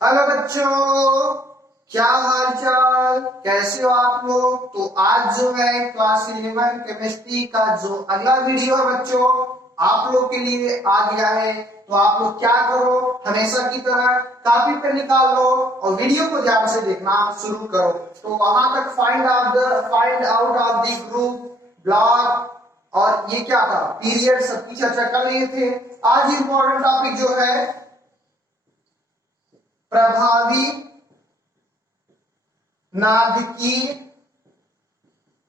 Hello बच्चों, क्या हाल चाल, कैसे हो आप लोग। तो आज जो है क्लास 11 केमिस्ट्री का जो अगला वीडियो है बच्चों आप लोग के लिए आ गया है। तो आप लोग क्या करो, हमेशा की तरह कॉपी पे निकाल लो और वीडियो को ध्यान से देखना शुरू करो। तो वहां तक find out of the group block और ये क्या था पीरियड सबकी चर्चा कर लिए थे। आज इंपॉर्टेंट टॉपिक जो है प्रभावी नाभिकीय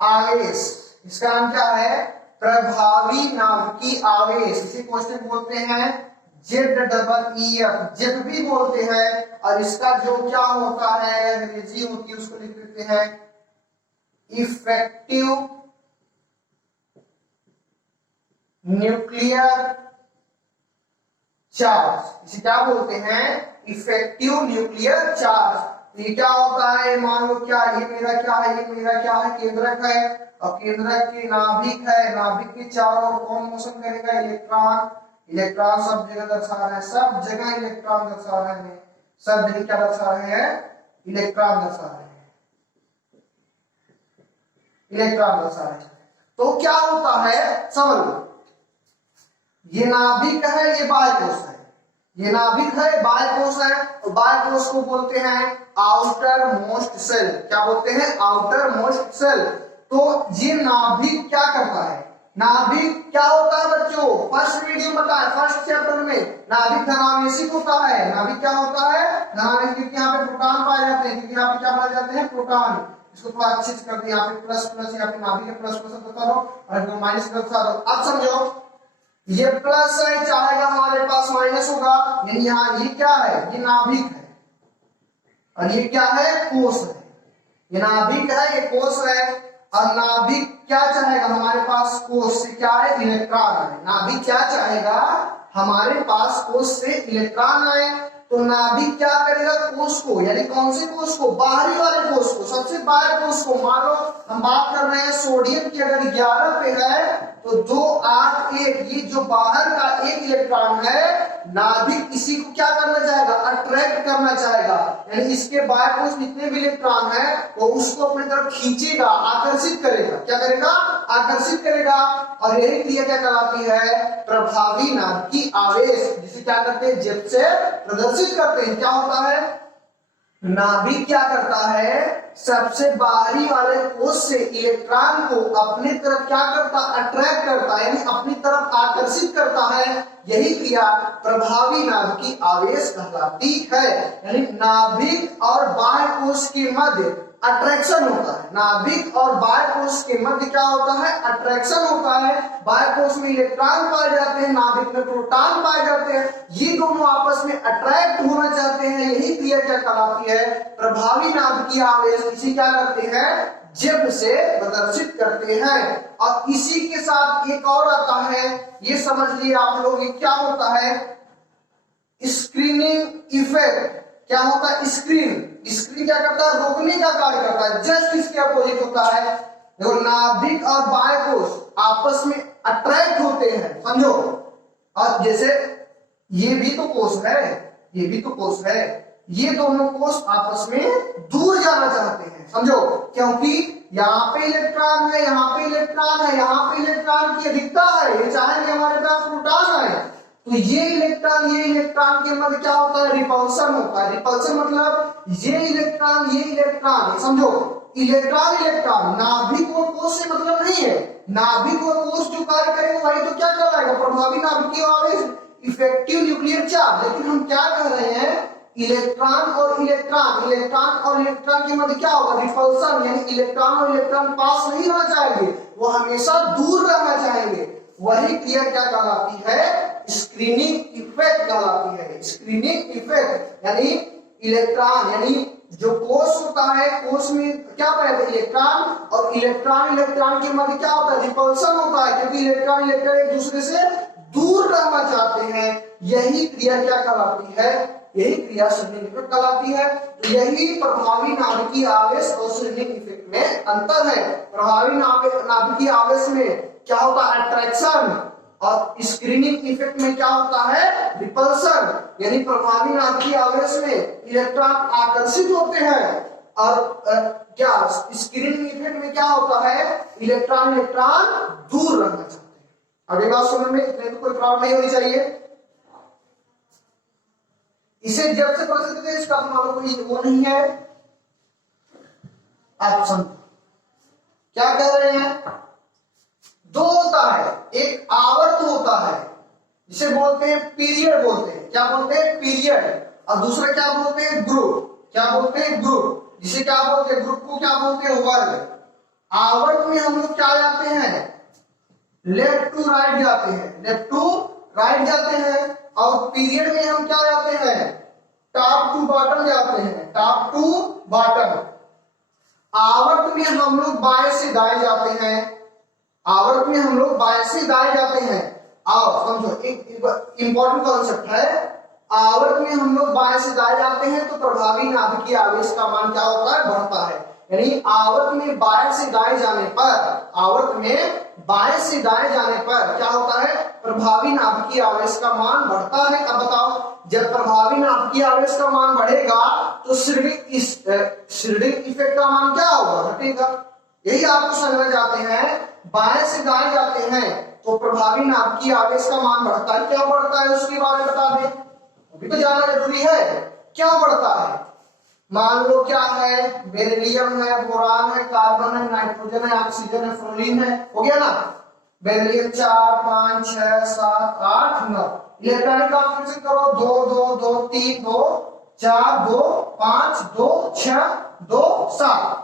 आवेश। इसका नाम क्या है? प्रभावी नाभिकीय आवेश। इसे क्वेश्चन बोलते हैं ZEEF, जेड भी बोलते हैं। और इसका जो क्या होता है अंग्रेजी होती है उसको लिख देते हैं इफेक्टिव न्यूक्लियर चार्ज। इसे क्या बोलते हैं? Effective nuclear charge. ये क्या होता है, मान लो क्या ये मेरा क्या है, ये मेरा क्या है, केंद्रक है और केंद्रक के नाभिक है। नाभिक के चारों ओर कौन मोशन करेगा? इलेक्ट्रॉन। इलेक्ट्रॉन सब जगह दर्शा रहा है, सब जगह इलेक्ट्रॉन दर्शा रहे हैं। सब जगह क्या दर्शा रहे हैं? इलेक्ट्रॉन दर्शा रहे हैं। इलेक्ट्रॉन दर्शा रहे हैं। तो क्या होता है, समझ लो, ये नाभिक है, ये बाह्यकोश है। ये नाभिक है, बाह्यकोश है और बाह्यकोश को बोलते हैं आउटर मोस्ट सेल। क्या बोलते हैं? Outermost cell. तो ये नाभिक क्या करता है? नाभिक क्या होता है बच्चों? फर्स्ट वीडियो बताया, फर्स्ट चैप्टर में नाभिक धनावेशिक होता है। नाभिक क्या होता है? धनावेशिक। क्योंकि यहाँ पे प्रोटॉन पाए जाते हैं, क्योंकि यहाँ पे क्या पाए जाते हैं? प्रोटॉन। इसको थोड़ा अच्छे से कर दिया, यहाँ पे प्लस प्लस, यहाँ पे नाभिक है, प्लस प्लस बता दो और माइनस बता दो। अब समझो, ये प्लस है चाहेगा हमारे पास माइनस होगा। यानी यहाँ ये क्या है? ये नाभिक है और ये क्या है? कोष है। ये नाभिक है, ये कोष है। और नाभिक क्या चाहेगा हमारे पास? कोष से क्या है? इलेक्ट्रॉन है। नाभिक क्या चाहेगा? हमारे पास कोष से इलेक्ट्रॉन आए। तो नाभिक क्या करेगा? कोष को, यानी कौन से कोष को? बाहरी वाले कोष को, सबसे बाहर कोष को। मान लो हम बात कर रहे हैं सोडियम की, अगर 11 पे है तो 2 8 1, ये जो बाहर का एक इलेक्ट्रॉन है, नाभिक इसी को क्या करना चाहेगा? अट्रैक्ट करना चाहेगा। यानी इसके बाह्यकोश जितने भी इलेक्ट्रॉन है वो उसको अपनी तरफ खींचेगा, आकर्षित करेगा। क्या करेगा? आकर्षित करेगा। और यही क्रिया क्या कहलाती है? प्रभावी नाभिकीय आवेश, जिसे क्या करते हैं? जेड से प्रदर्शित करते हैं। क्या होता है? नाभिक क्या करता है? सबसे बाहरी वाले कोष से इलेक्ट्रॉन को अपनी तरफ क्या करता? अट्रैक्ट करता है, यानी अपनी तरफ आकर्षित करता है। यही क्रिया प्रभावी नाभिकीय आवेश कहलाती है। यानी नाभिक और बाह्य कोष के मध्य अट्रैक्शन होता है। नाभिक और बाह्य कोष के मध्य क्या होता है? अट्रैक्शन होता है। बाह्य कोष में इलेक्ट्रॉन पाए जाते हैं, नाभिक में प्रोटॉन पाए जाते हैं। ये दोनों आपस में अट्रैक्ट होना चाहते हैं। यही क्रिया क्या कहलाती है? प्रभावी नाभिकीय आवेश। इसी क्या करते हैं? जेब से प्रदर्शित करते हैं। और इसी के साथ एक और आता है, ये समझ लिए आप लोग, ये क्या होता है? Screening effect. क्या होता है? स्क्रीन क्या करता है? रोकने का कार्य करता है। जस्ट इसके अपोजिट होता है। देखो, नाभिक और बाह्यकोश आपस में अट्रैक्ट होते हैं, समझो। और जैसे ये भी तो कोष है, ये भी तो कोष है, ये दोनों कोष आपस में दूर जाना चाहते हैं, समझो। क्योंकि यहाँ पे इलेक्ट्रॉन है, यहाँ पे इलेक्ट्रॉन है, यहाँ पे इलेक्ट्रॉन की अधिकता है। ये चाहेंगे हमारे पास प्रोटॉन है, तो ये इलेक्ट्रॉन के मध्य क्या होता है? रिपल्सन होता है। रिपल्सन मतलब ये इलेक्ट्रॉन, समझो। इलेक्ट्रॉन नाभिक और कोष से मतलब नहीं है। नाभिक और कोष जो कार्य करेंगे वही तो क्या कहलाएगा? प्रभावी नाभिकीय आवेश, इफेक्टिव न्यूक्लियर चार्ज। लेकिन हम क्या कह रहे हैं? इलेक्ट्रॉन और इलेक्ट्रॉन के मध्य क्या होगा? रिपल्सन। यानी इलेक्ट्रॉन और इलेक्ट्रॉन पास नहीं रहना चाहेंगे, वो हमेशा दूर रहना चाहेंगे। वही क्रिया क्या कहलाती है? स्क्रीनिंग इफेक्ट कहलाती है। स्क्रीनिंग इफेक्ट यानी इलेक्ट्रॉन, यानी जो कोष होता है, कोष में क्या पाया जाता है? इलेक्ट्रॉन। और इलेक्ट्रॉन के मध्य क्या होता है? रिपल्सन होता है, क्योंकि इलेक्ट्रॉन एक दूसरे से दूर रहना चाहते हैं। यही क्रिया क्या कहलाती है? यही क्रिया स्क्रीनिंग इफेक्ट कहलाती है। तो यही प्रभावी नाभिकीय आवेश और स्क्रीनिंग इफेक्ट में अंतर है। प्रभावी नाभिकीय आवेश में क्या होता है? अट्रैक्शन, और स्क्रीनिंग इफेक्ट में क्या होता है, रिपल्सन, यानी प्रभावी नाभिकीय आवेश में इलेक्ट्रॉन आकर्षित होते हैं, और क्या स्क्रीनिंग इफेक्ट में क्या होता है, इलेक्ट्रॉन दूर रहना चाहते हैं। अगली बात समझ में, इतने तो कोई प्रॉब्लम नहीं होनी चाहिए। इसे जब से प्रसिद्ध है, इसका मान लो कोई वो नहीं है ऑप्शन। क्या कह रहे हैं, दो होता है, एक आवर्त होता है जिसे बोलते हैं पीरियड बोलते हैं, क्या बोलते हैं, पीरियड, और दूसरा क्या बोलते हैं, ग्रुप, क्या बोलते हैं, ग्रुप, जिसे क्या बोलते हैं, ग्रुप को क्या बोलते हैं, वर्ग। आवर्त में हम लोग क्या जाते हैं, लेफ्ट टू राइट जाते हैं, लेफ्ट टू राइट जाते हैं, और पीरियड में हम क्या जाते हैं, टॉप टू बॉटम जाते हैं, टॉप टू बॉटम। आवर्त में हम लोग बाएं से दाएं जाते हैं, आवर्त में हम लोग बाएं से दाएं जाते हैं। आओ समझो, एक इंपॉर्टेंट कॉन्सेप्ट है, आवर्त में हम लोग बाएं से दाएं जाते हैं तो प्रभावी नाभिकीय आवेश का मान क्या होता है, बढ़ता है। यानी आवर्त में बाएं से दाएं जाने पर, आवर्त में बाएं से दाएं जाने पर क्या होता है, प्रभावी नाभिकीय आवेश का मान बढ़ता है। अब बताओ, जब प्रभावी नाभिकीय आवेश का मान बढ़ेगा तो श्रीडिंग इफेक्ट का मान क्या होगा, घटेगा। यही आपको समझना चाहते हैं, बाएं से दाएं जाते हैं तो प्रभावी नाभिकीय आवेश का मान बढ़ता है। क्या बढ़ता है उसके बारे में बता दें, अभी तो जानना जरूरी है, क्या बढ़ता है। मान लो क्या है, बेरिलियम है, बोरान है, कार्बन है, नाइट्रोजन है, ऑक्सीजन है, फ्लोरीन है, हो गया ना। बेरिलियम 4 5 6 7 8 9, इलेक्ट्रॉनिक कॉन्फ़िगरेशन करो, 2 2 2 3 2 4 2 5 2 6 2 7।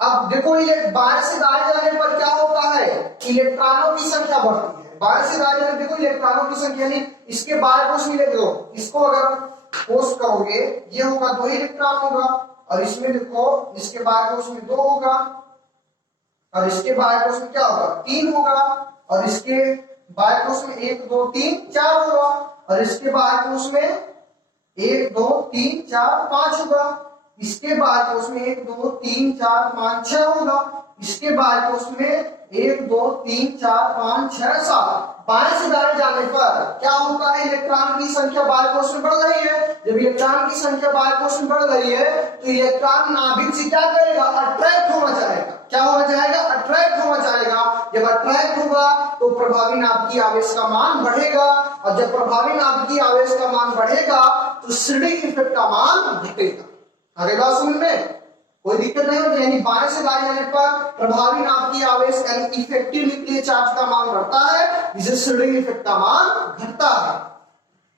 अब देखो, ये बाएं से दाएं जाने पर क्या होता है, इलेक्ट्रॉनों की संख्या बढ़ती है। बाएं से दाएं जाने, देखो इलेक्ट्रॉनों की संख्या, यानी इसके बाएं कोष में देखो, इसको अगर पोस्ट करोगे ये होगा 2 इलेक्ट्रॉन होगा, और इसमें देखो इसके बाएं कोष में 2 होगा, और इसके बाएं कोष में क्या होगा, 3 होगा, और इसके बाएं कोष में 1 2 3 4 होगा, और इसके बाएं कोष में 1 2 3 4 5 होगा, इसके बाएं कोष में 1 2 3 4 5 6 होगा, इसके बाएं कोष में 1 2 3 4 5 6 7। बाएं से दाएं जाने पर क्या होता है, इलेक्ट्रॉन की संख्या बाएं कोष में बढ़ रही है। जब इलेक्ट्रॉन की संख्या बाएं कोष में बढ़ रही है तो इलेक्ट्रॉन नाभिक से क्या करेगा, अट्रैक्ट होना चाहेगा। क्या होना चाहेगा, अट्रैक्ट होना चाहेगा। जब अट्रैक्ट होगा तो प्रभावी नाभिकीय आवेश का मान बढ़ेगा, और जब प्रभावी नाभिकीय आवेश का मान बढ़ेगा तो श्रीडिंग इफेक्ट का मान घटेगा। अगली बात समझ में, कोई दिक्कत नहीं होती। यानी बाएं से दाएं जाने पर प्रभावी नाभिकीय आवेश यानी इफेक्टिव न्यूक्लियर चार्ज का मान बढ़ता है, जिससे श्रीडिंग इफेक्ट का मान घटता है।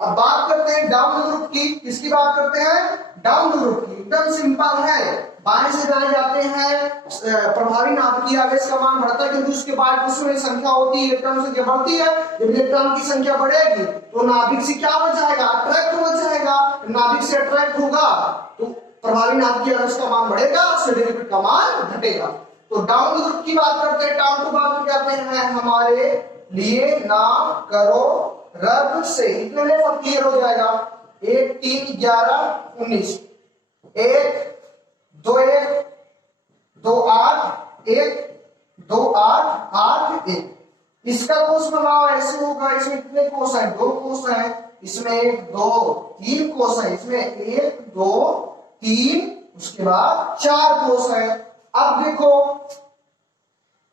अब बात करते हैं डाउन ग्रुप की। किसकी बात करते हैं, डाउन ग्रुप की। एकदम सिंपल है, बाएं से दाएं जाते हैं प्रभावी नाभिकीय आवेश का मान बढ़ता है, क्योंकि उसके बाद उसमें संख्या होती है, इलेक्ट्रॉन संख्या बढ़ती है। जब इलेक्ट्रॉन की संख्या बढ़ेगी तो नाभिक से क्या हो जाएगा, अट्रैक्ट हो जाएगा। नाभिक से अट्रैक्ट होगा तो प्रभावी नाभिकीय आवेश का मान बढ़ेगा, श्रीडिंग इफेक्ट का मान घटेगा। तो डाउन ग्रुप की बात करते हैं। डाउन टू बात कहते हैं, हमारे लिए नाम करो रब से, इतने में सब क्लियर हो जाएगा। 1 3 11 19, 1 2 1 2 8 1 2 8 8 1। इसका कोष बनाओ ऐसे होगा। इसमें कितने कोष हैं, 2 कोष हैं। इसमें 1 2 3 कोष हैं। इसमें 1 2 3, उसके बाद 4 कोष है। अब देखो,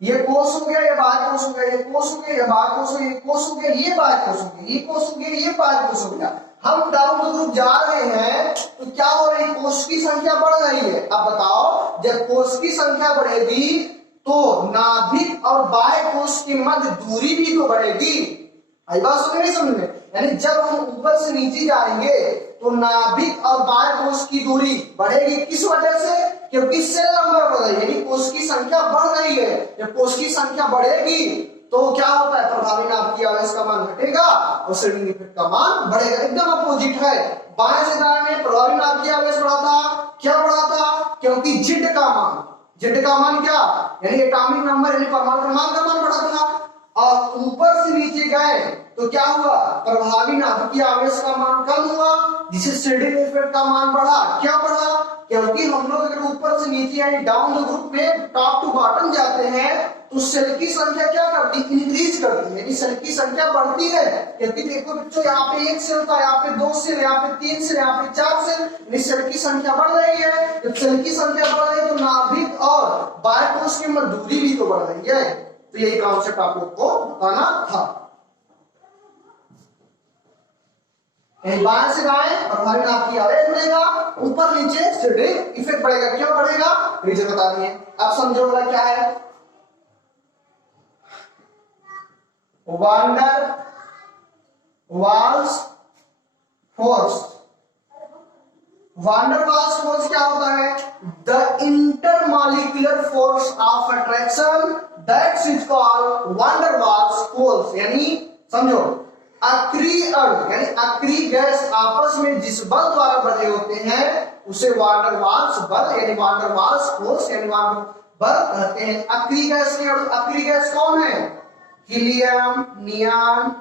ये कोष हो गया, ये बाह्य कोष हो गया, ये कोष हो गया, ये बाह्य कोष हो गया, ये कोष हो गया, ये बाह्य कोष हो गया, ये कोष हो गया, ये बाह्य कोष हो गया। हम डाउन ग्रुप जा रहे हैं तो क्या हो रही है, कोष की संख्या बढ़ रही है। अब बताओ, जब कोष की संख्या बढ़ेगी तो नाभिक और बाह्य कोष के मध्य दूरी भी तो बढ़ेगी। आई बात समझ नहीं समझ में, यानी जब हम ऊपर से नीचे जाएंगे तो नाभिक और बाह्य कोष की दूरी बढ़ेगी। किस वजह से, क्योंकि सेल नंबर बढ़ रही है, यानी कोष की संख्या बढ़ रही है। जब कोष की संख्या बढ़ेगी तो क्या होता है, प्रभावी नाभिकीय आवेश का मान घटेगा और श्रीडिंग इफेक्ट का मान बढ़ेगा। एकदम अपोजिट है। बाएं से दाएं में प्रभावी नाभिकीय आवेश बढ़ा था, क्या बढ़ा था, क्योंकि जेड का मान, जेड का मान क्या, यानी एटॉमिक नंबर यानी परमाणु क्रमांक का मान बढ़ा था। और ऊपर से नीचे गए तो क्या हुआ, प्रभावी नाभिकीय आवेश का मान कम हुआ, जिससे शेडिंग इफेक्ट का मान बढ़ा। क्या बढ़ा, क्योंकि हम लोग अगर ऊपर से नीचे यानी डाउन द ग्रुप में टॉप टू बॉटम जाते हैं तो सेल की संख्या क्या करती है, इंक्रीज करती है, यानी सेल की संख्या बढ़ती है। क्योंकि देखो बच्चों, यहाँ पे एक सेल था, यहाँ पे 2 सेल, यहाँ पे 3 सेल, यहाँ पे 4 सेल, यानी सेल की संख्या बढ़ रही है। जब सेल की संख्या बढ़ रही है तो नाभिक और बायकोष की दूरी भी तो बढ़ रही है। तो यही कॉन्सेप्ट आप लोग को बताना था। बाएं से दाएं प्रभावी नाभिकीय आवेश बढ़ेगा, ऊपर नीचे शेडिंग इफेक्ट बढ़ेगा। क्यों बढ़ेगा, रीजन बता दिए। अब समझो वाला क्या है, van der Waals force. Van der Waals force क्या होता है, the intermolecular force of attraction that is called van der Waals force. यानी समझो, अक्रिय अणु यानी अक्रिय गैस आपस में जिस बल द्वारा बंधे होते हैं उसे वांडर वाल्स बल यानी वांडर वाल्स फोर्स यानी वांडर बल कहते हैं। अक्रिय गैस के अणु, अक्रिय गैस कौन है, helium, neon,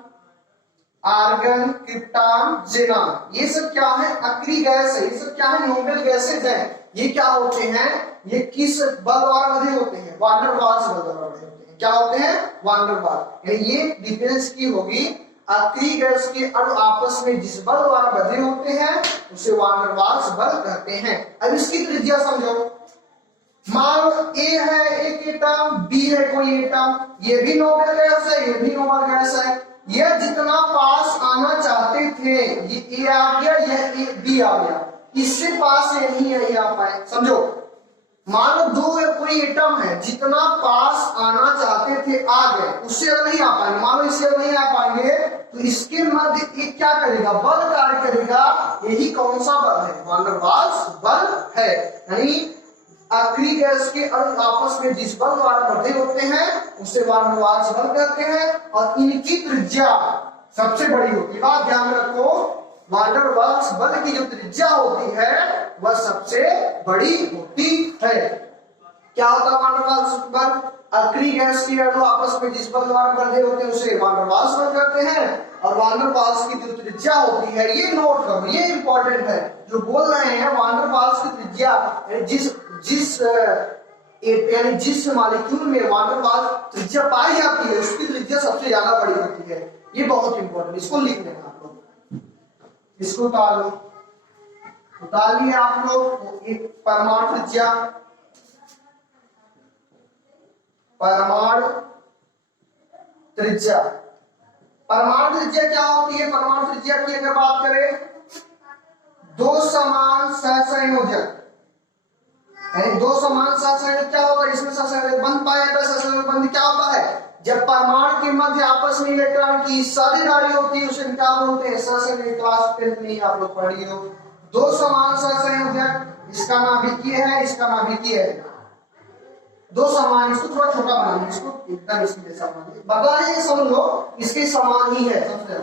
argon, krypton, xenon. ये सब क्या है, अक्रिय गैस है। ये सब क्या है, नोबेल गैसेज हैं। ये क्या होते हैं, ये किस बल द्वारा बंधे होते हैं, वांडर वाल्स बल द्वारा बंधे होते हैं। क्या होते हैं, वांडर वाल्स। ये डिफरेंस की होगी, अक्रिय गैस के अणु आपस में जिस बल द्वारा बंधे होते हैं उसे वांडर वाल्स बल कहते हैं। अब इसकी त्रिज्या समझो, मान लो ए है एक एटम, बी है कोई एटम, ये भी नोबेल गैस है, ये भी नोबेल गैस है। यह जितना पास आना चाहते थे, ये ए आ गया, यह बी आ गया, इससे पास ये नहीं है, ये आ पाए। समझो, मान लो दो कोई एटम है, जितना पास आना चाहते थे आ गए, उससे अगर नहीं आ पाएंगे, मान लो इससे नहीं आ पाएंगे तो इसके मध्य एक क्या करेगा, बल कार्य करेगा। यही कौन सा बल है, वांडर वाल्स बल है। यानी अक्रिय गैस के अणु आपस में जिस बल द्वारा बंधे होते हैं उसे वांडर वाल्स बल कहते हैं, और इनकी त्रिज्या सबसे बड़ी होती है। बात ध्यान में रखो, वांडर वाल्स बल की जो त्रिज्या होती है वह सबसे बड़ी होती है। क्या होता है वांडर वाल्स बल, अक्रिय गैस के अणु आपस में जिस बल द्वारा बंधे होते हैं उसे वांडर वाल्स बल कहते हैं। और वांडर वाल्स की जो त्रिज्या होती है, ये नोट करो, ये इंपॉर्टेंट है जो बोल रहे हैं। वांडर वाल्स की त्रिज्या जिस मॉलिक्यूल में वांडर वाल्स त्रिज्या पाई जाती है उसकी त्रिज्या सबसे ज्यादा बड़ी होती है। ये बहुत इंपॉर्टेंट, इसको लिख लेना आप लोग, इसको उतार लिए आप लोग। एक परमाणु त्रिज्या, परमाणु त्रिज्या, परमाणु त्रिज्या क्या होती है, परमाणु त्रिज्या की अगर बात करें, दो समान सहसंयोजक, यानी दो समान सहसंयोजक क्या होता है, इसमें सहसंयोजक बंध पाया जाता है। सहसंयोजक बंध क्या होता है, जब परमाणु के मध्य आपस में इलेक्ट्रॉन की साझेदारी होती है उसे क्या बोलते हैं, सहसंयोजक। क्लास 10th में आप लोग पढ़ी हो, दो समान सहसंयोजक, इसका नाभिकीय है, इसका नाभिकीय है, दो समान, इसको थोड़ा छोटा बनाना, इसको एकदम इसके जैसा बताइए, समझ लो इसके समान ही है। सबसे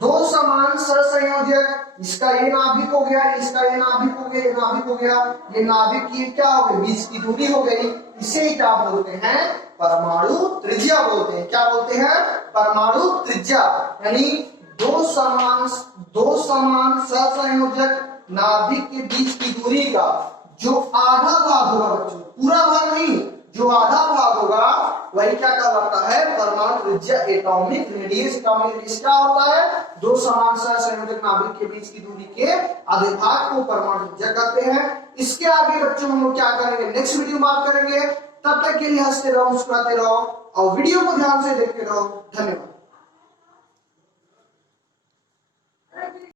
दो समान सहसंयोजक, इसका ये नाभिक हो गया, इसका ये नाभिक हो गया, ये नाभिक हो गया, ये नाभिक की क्या हो गई, बीच की दूरी हो गई, इसे ही क्या बोलते हैं, परमाणु त्रिज्या बोलते हैं। क्या बोलते हैं, परमाणु त्रिज्या। यानी दो समान सहसंयोजक नाभिक के बीच की दूरी का जो आधा भाग होगा बच्चों, पूरा भाग नहीं, जो आधा भाग होगा वही क्या कहलाता है, परमाणु त्रिज्या। एटॉमिक रेडियस, एटॉमिक रेडियस क्या होता है, दो समान सहसंयोजक नाभिक के बीच की दूरी के आधे भाग को परमाणु त्रिज्या कहते हैं। इसके आगे बच्चों हम लोग क्या करेंगे, नेक्स्ट वीडियो में बात करेंगे। तब तक के लिए हंसते रहो, मुस्कुराते रहो और वीडियो को ध्यान से देखते रहो। धन्यवाद।